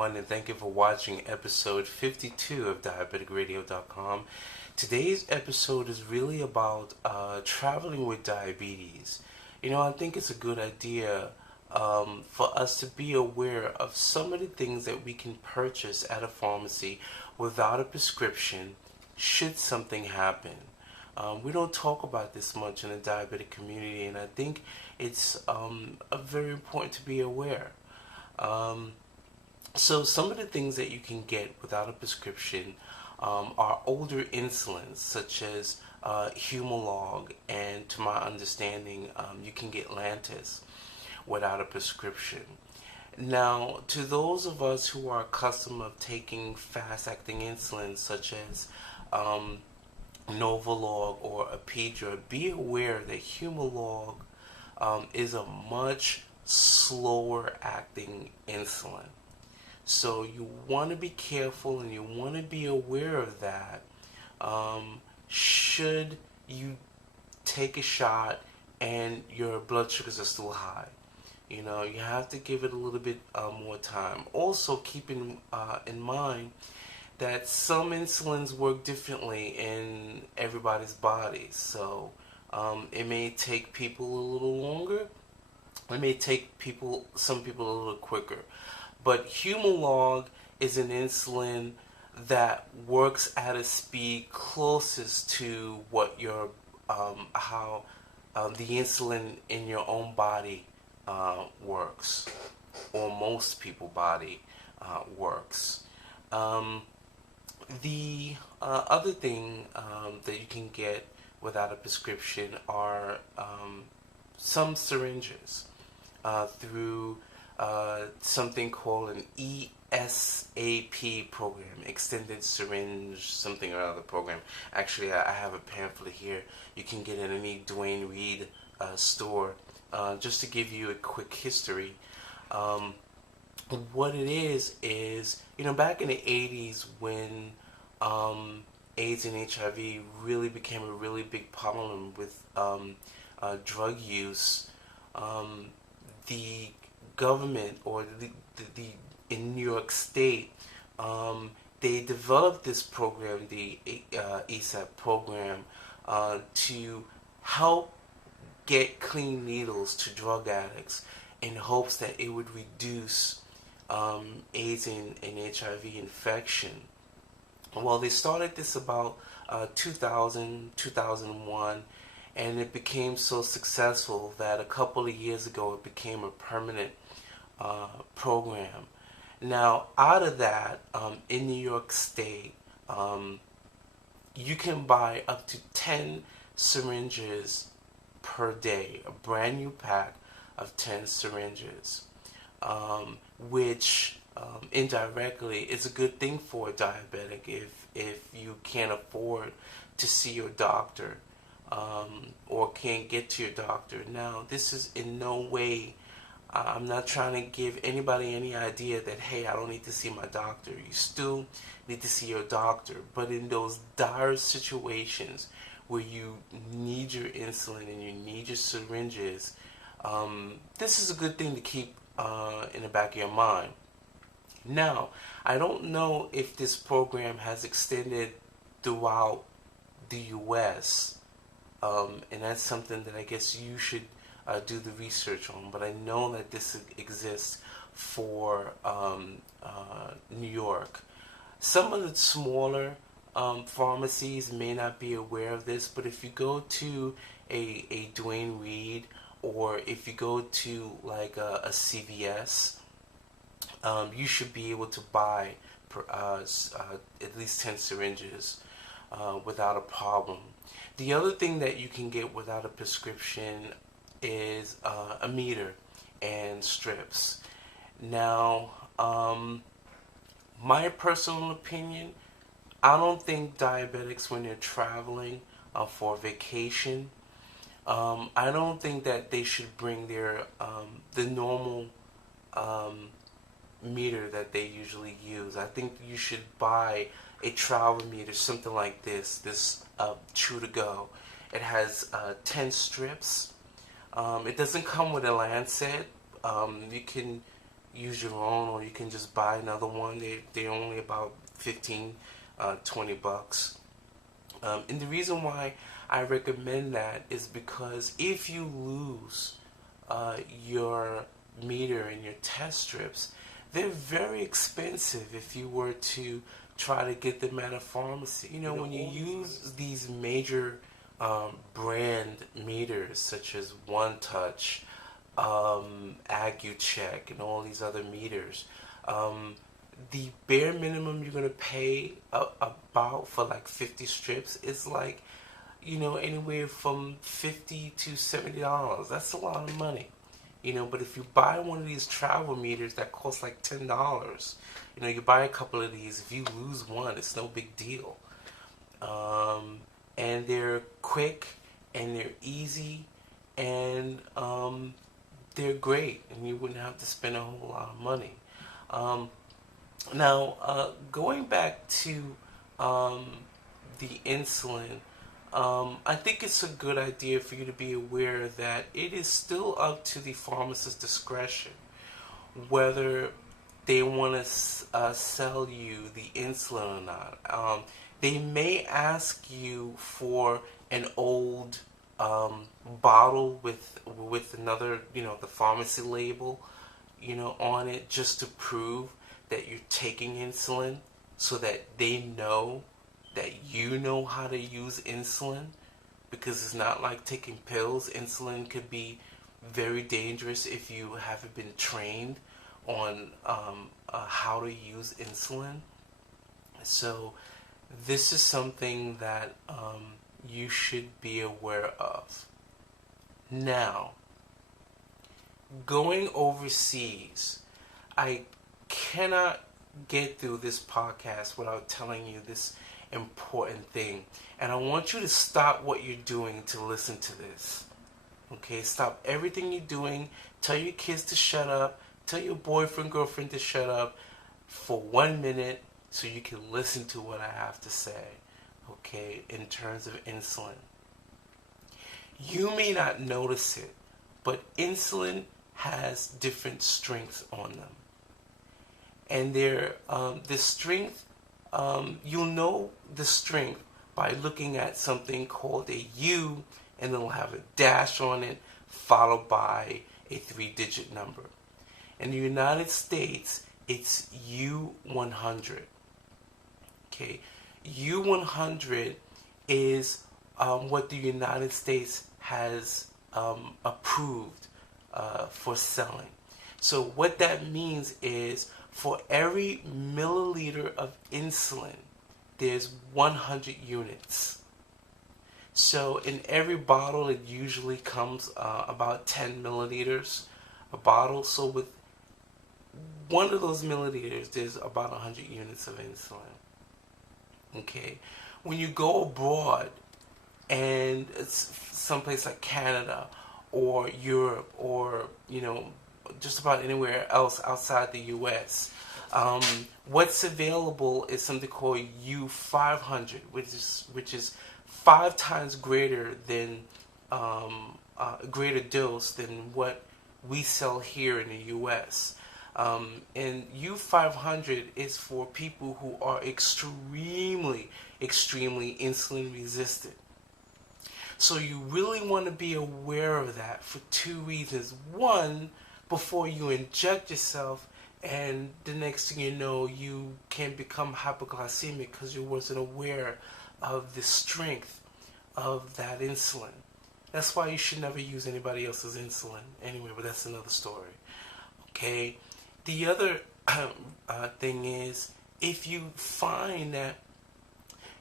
everyone, and thank you for watching episode 52 of DiabeticRadio.com. Today's episode is really about traveling with diabetes. I think it's a good idea for us to be aware of some of the things that we can purchase at a pharmacy without a prescription should something happen. We don't talk about this much in the diabetic community, and I think it's very important to be aware. So some of the things that you can get without a prescription are older insulins, such as Humalog, and to my understanding, you can get Lantus without a prescription. Now, to those of us who are accustomed of taking fast-acting insulin, such as Novolog or Apidra, be aware that Humalog is a much slower acting insulin. So you want to be careful and you want to be aware of that. Should you take a shot and your blood sugars are still high, you have to give it a little bit more time. Also, keep in mind that some insulins work differently in everybody's body. So it may take people a little longer. It may take some people a little quicker. But Humalog is an insulin that works at a speed closest to what your how the insulin in your own body works, or most people's body works. The other thing that you can get without a prescription are some syringes through something called an ESAP program, extended syringe something or other program. Actually, I have a pamphlet here. You can get it in any Dwayne Reed store. Just to give you a quick history, what it is back in the 80s when AIDS and HIV really became a really big problem with drug use, the government or the in New York State, they developed this program, the ESAP program, to help get clean needles to drug addicts in hopes that it would reduce AIDS and HIV infection. Well, they started this about 2000, 2001, and it became so successful that a couple of years ago it became a permanent program. Now, out of that, in New York State, you can buy up to 10 syringes per day, a brand new pack of 10 syringes, which indirectly is a good thing for a diabetic if you can't afford to see your doctor or can't get to your doctor. Now, this is in no way, I'm not trying to give anybody any idea that, hey, I don't need to see my doctor. You still need to see your doctor. But in those dire situations where you need your insulin and you need your syringes, this is a good thing to keep in the back of your mind. Now, I don't know if this program has extended throughout the U.S., and that's something that I guess you should do the research on, but I know that this exists for New York. Some of the smaller pharmacies may not be aware of this, but if you go to a Dwayne Reed, or if you go to like a CVS, you should be able to buy at least 10 syringes without a problem. The other thing that you can get without a prescription is a meter and strips. Now, my personal opinion, I don't think diabetics, when they're traveling for vacation, I don't think that they should bring their the normal meter that they usually use. I think you should buy a travel meter, something like this True to Go. It has 10 strips. It doesn't come with a lancet. You can use your own, or you can just buy another one. They're only about 15, $20. And the reason why I recommend that is because if you lose your meter and your test strips, they're very expensive if you were to try to get them at a pharmacy. When you use these major brand meters such as One Touch, AccuCheck, and all these other meters, the bare minimum you're going to pay about for like 50 strips is like, anywhere from $50 to $70. That's a lot of money. But if you buy one of these travel meters that costs like $10, you buy a couple of these. If you lose one, it's no big deal. And they're quick, and they're easy, and they're great, and you wouldn't have to spend a whole lot of money. Now, going back to the insulin, I think it's a good idea for you to be aware that it is still up to the pharmacist's discretion whether they want to sell you the insulin or not. They may ask you for an old bottle with another, the pharmacy label, on it, just to prove that you're taking insulin, so that they know that you know how to use insulin, because it's not like taking pills. Insulin could be very dangerous if you haven't been trained on how to use insulin. So this is something that you should be aware of. Now, going overseas, I cannot get through this podcast without telling you this important thing. And I want you to stop what you're doing to listen to this. Okay, stop everything you're doing. Tell your kids to shut up. Tell your boyfriend, girlfriend to shut up for 1 minute so you can listen to what I have to say. Okay, in terms of insulin. You may not notice it, but insulin has different strengths on them. And the strength, you'll know the strength by looking at something called a U, and it'll have a dash on it, followed by a 3-digit number. In the United States, it's U100. Okay, U100 is what the United States has approved for selling. So what that means is, for every milliliter of insulin, there's 100 units. So in every bottle, it usually comes about 10 milliliters a bottle. So with one of those milliliters, there's about 100 units of insulin. Okay, when you go abroad, and it's someplace like Canada or Europe, or just about anywhere else outside the U.S., what's available is something called U500, which is 5 times greater than greater dose than what we sell here in the U.S. And U500 is for people who are extremely insulin resistant. So you really want to be aware of that for 2 reasons. One, before you inject yourself, and the next thing you know, you can become hypoglycemic because you wasn't aware of the strength of that insulin. That's why you should never use anybody else's insulin anyway, but that's another story. Okay? The other thing is, if you find that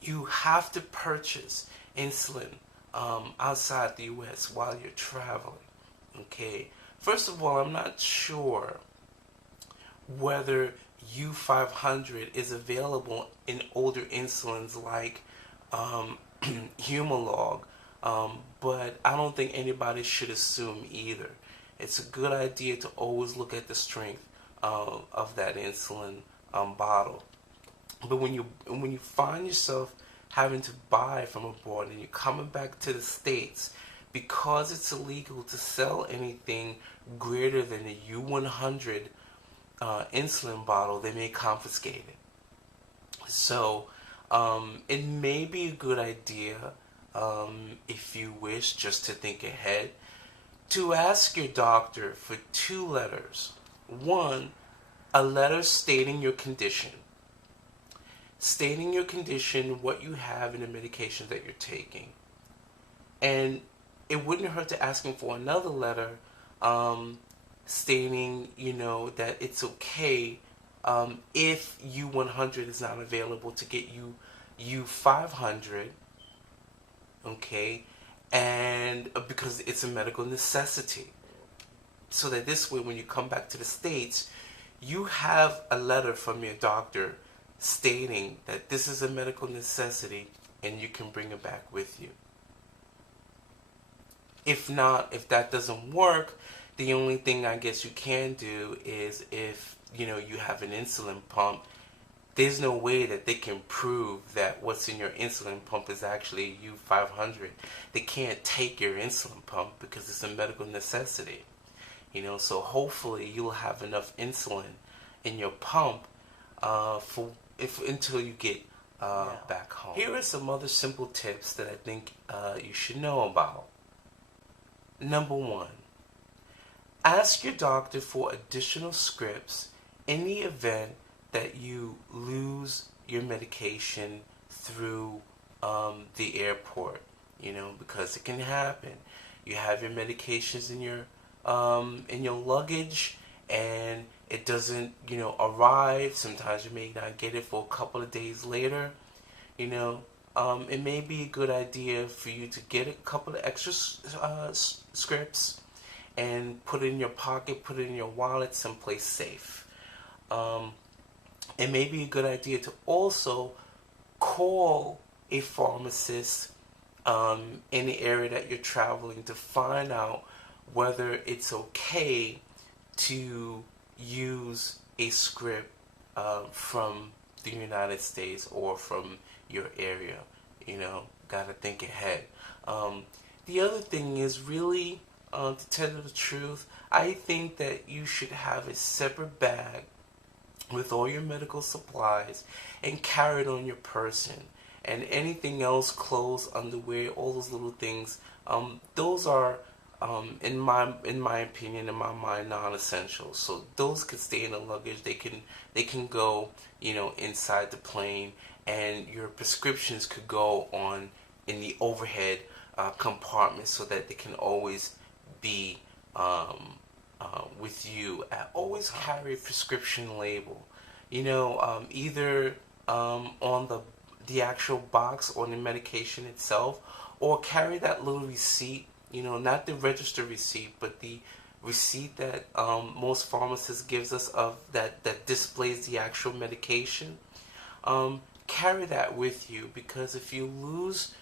you have to purchase insulin outside the U.S. while you're traveling, okay? First of all, I'm not sure whether U500 is available in older insulins like Humalog, but I don't think anybody should assume either. It's a good idea to always look at the strength of that insulin bottle. But when you find yourself having to buy from abroad and you're coming back to the States, because it's illegal to sell anything greater than a U100 insulin bottle, they may confiscate it. So it may be a good idea, if you wish, just to think ahead, to ask your doctor for 2 letters. One, a letter stating your condition. Stating your condition, what you have, and the medication that you're taking. And it wouldn't hurt to ask him for another letter, stating, that it's okay, if U100 is not available, to get you U500, okay, and because it's a medical necessity. So that this way, when you come back to the States, you have a letter from your doctor stating that this is a medical necessity, and you can bring it back with you. If not, if that doesn't work, the only thing I guess you can do is, if you have an insulin pump, there's no way that they can prove that what's in your insulin pump is actually U500. They can't take your insulin pump because it's a medical necessity. So hopefully you'll have enough insulin in your pump until you get back home. Here are some other simple tips that I think you should know about. Number 1, ask your doctor for additional scripts in the event that you lose your medication through the airport, because it can happen. You have your medications in your luggage, and it doesn't, arrive. Sometimes you may not get it for a couple of days later. It may be a good idea for you to get a couple of extra scripts and put it in your pocket, put it in your wallet, someplace safe. It may be a good idea to also call a pharmacist in the area that you're traveling to find out whether it's okay to use a script from the United States or from your area. Gotta think ahead. The other thing is, really, to tell you the truth, I think that you should have a separate bag with all your medical supplies and carry it on your person. And anything else, clothes, underwear, all those little things, those are, in my opinion, in my mind, non-essential. So those could stay in the luggage. They can go, inside the plane, and your prescriptions could go on in the overhead compartment, so that they can always be with you. Always carry a prescription label. Either on the actual box or the medication itself, or carry that little receipt. Not the register receipt, but the receipt that most pharmacists gives us of that displays the actual medication. Carry that with you, because if you lose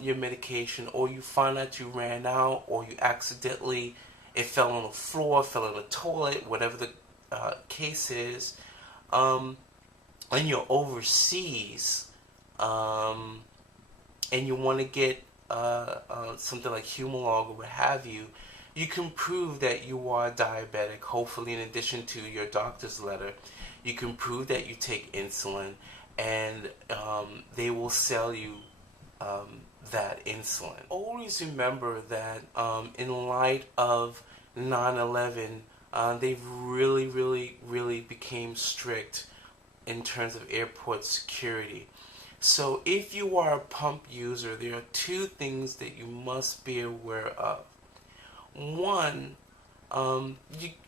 your medication, or you find out you ran out, or you accidentally, it fell on the floor, fell in the toilet, whatever the case is, and you're overseas, and you want to get something like Humalog or what have you, you can prove that you are diabetic. Hopefully, in addition to your doctor's letter, you can prove that you take insulin, and they will sell you that insulin. Always remember that in light of 9/11, they've really became strict in terms of airport security. So if you are a pump user, there are 2 things that you must be aware of. One,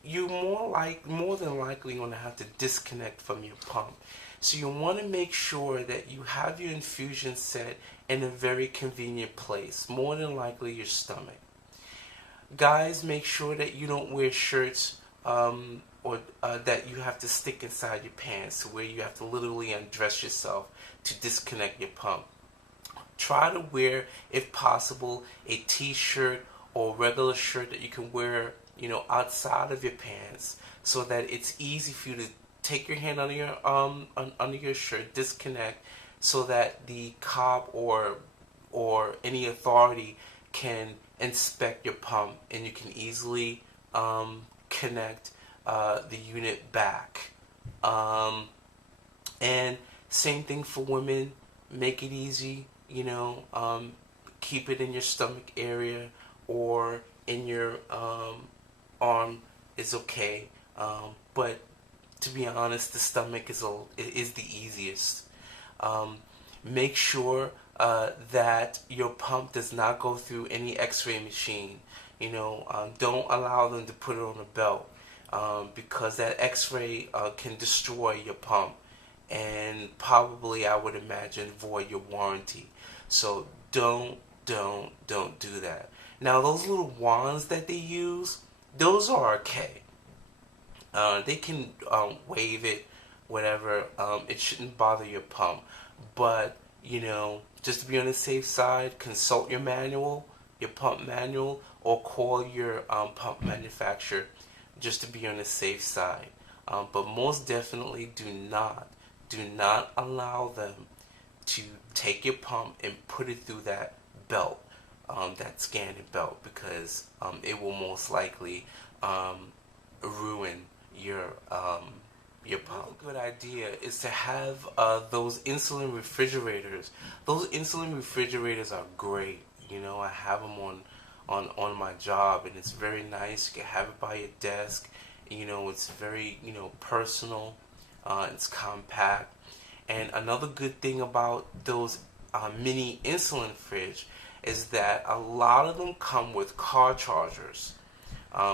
you're more than likely going to have to disconnect from your pump. So you want to make sure that you have your infusion set in a very convenient place, more than likely your stomach. Guys, make sure that you don't wear shirts or that you have to stick inside your pants, where you have to literally undress yourself to disconnect your pump. Try to wear, if possible, a t-shirt or regular shirt that you can wear, outside of your pants, so that it's easy for you to take your hand under your shirt, disconnect, so that the cop or any authority can inspect your pump, and you can easily connect the unit back. And same thing for women. Make it easy, keep it in your stomach area or in your arm is okay. But to be honest, the stomach is the easiest. Make sure that your pump does not go through any X-ray machine. Don't allow them to put it on a belt because that X-ray can destroy your pump and probably, I would imagine, void your warranty. So don't do that. Now, those little wands that they use, those are okay. They can wave it, whatever. It shouldn't bother your pump. But, just to be on the safe side, consult your manual, your pump manual, or call your pump manufacturer just to be on the safe side. But most definitely do not allow them to take your pump and put it through that belt, that scanning belt, because it will most likely ruin your pump. Another good idea is to have those insulin refrigerators. Those insulin refrigerators are great. I have them on my job, and it's very nice. You can have it by your desk. It's very personal. It's compact. And another good thing about those mini insulin fridge is that a lot of them come with car chargers,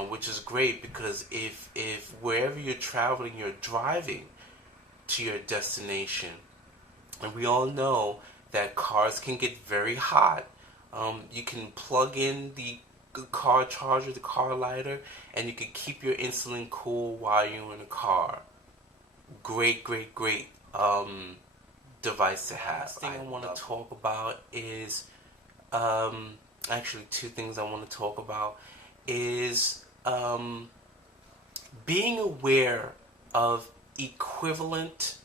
which is great because if wherever you're traveling, you're driving to your destination, and we all know that cars can get very hot, you can plug in the car charger, the car lighter, and you can keep your insulin cool while you're in the car. Great device to have. Last thing I want to talk about is actually two things I want to talk about is being aware of equivalent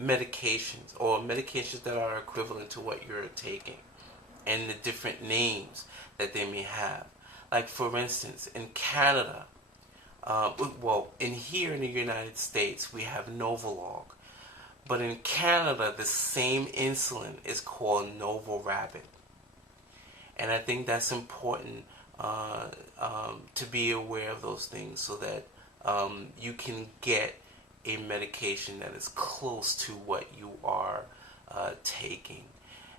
medications or medications that are equivalent to what you're taking and the different names that they may have. Like, for instance, in Canada, here in the United States, we have Novolog. But in Canada, the same insulin is called NovoRapid. And I think that's important to be aware of those things so that you can get a medication that is close to what you are taking.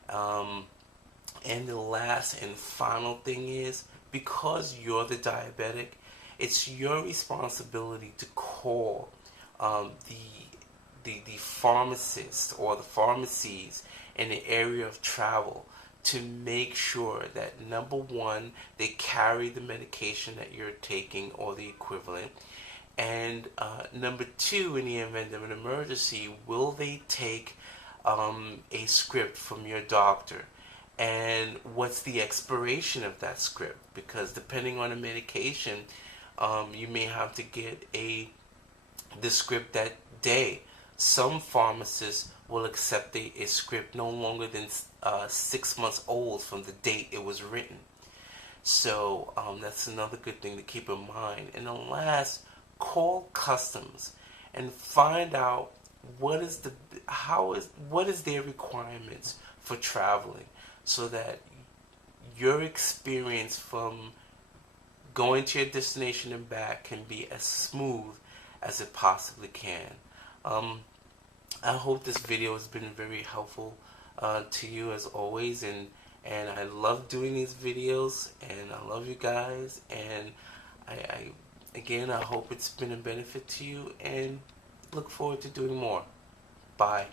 And the last and final thing is, because you're the diabetic, it's your responsibility to call the pharmacist or the pharmacies in the area of travel to make sure that, number one, they carry the medication that you're taking or the equivalent, and number two, in the event of an emergency, will they take a script from your doctor? And what's the expiration of that script? Because depending on the medication, you may have to get the script that day. Some pharmacists will accept a script no longer than 6 months old from the date it was written. So that's another good thing to keep in mind. And then last, call customs and find out what is their requirements for traveling, so that your experience from going to your destination and back can be as smooth as it possibly can. I hope this video has been very helpful to you as always, and I love doing these videos, and I love you guys, and I hope it's been a benefit to you, and look forward to doing more. Bye.